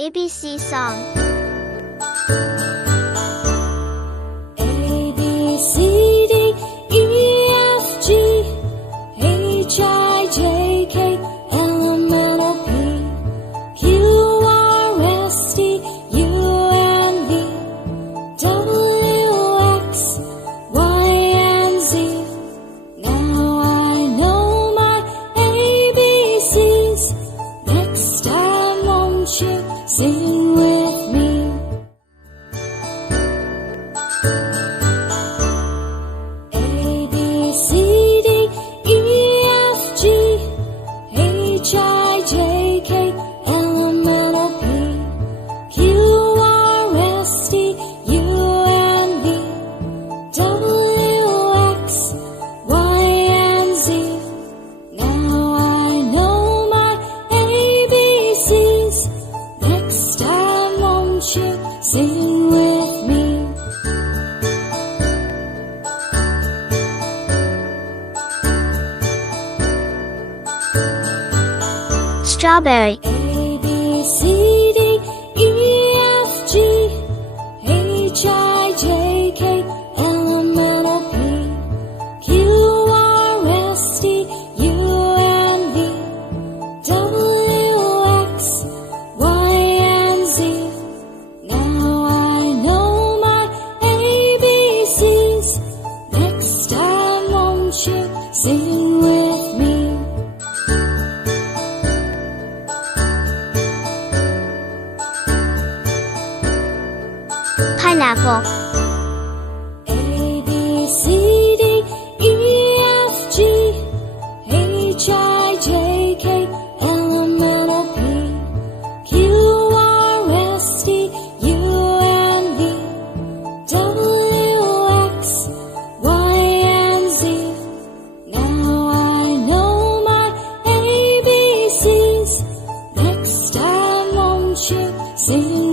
ABC song. A, B, C, D, E, F, G, H, I, J, K, L, M, N, O, P, Q, R, S, T, U, N, V, W, X, Y, and Z. Now I know my ABCs. Next time won't you sing with me? A, B, C, D, E, F, G, H, I, J, K, L, M, N, O, P, Q, R, S, T, U, N, V, W, X, Y, and Z. Now I know my ABCs. Next time won't you sing with me? Strawberry. A, B, C, D, E, F, G, H, I, J, K, L, M, N, O, P, Q, R, S, T, U, N, V, W, X, Y, and Z. Now I know my ABCs. Next time won't you sing with me? Pineapple. A, B, C, D, E, F, G, H, I, J, K, L, M, N, O, P, Q, R, S, T, U, N, V, W, X, Y, and Z. Now I know my ABCs. Next time won't you sing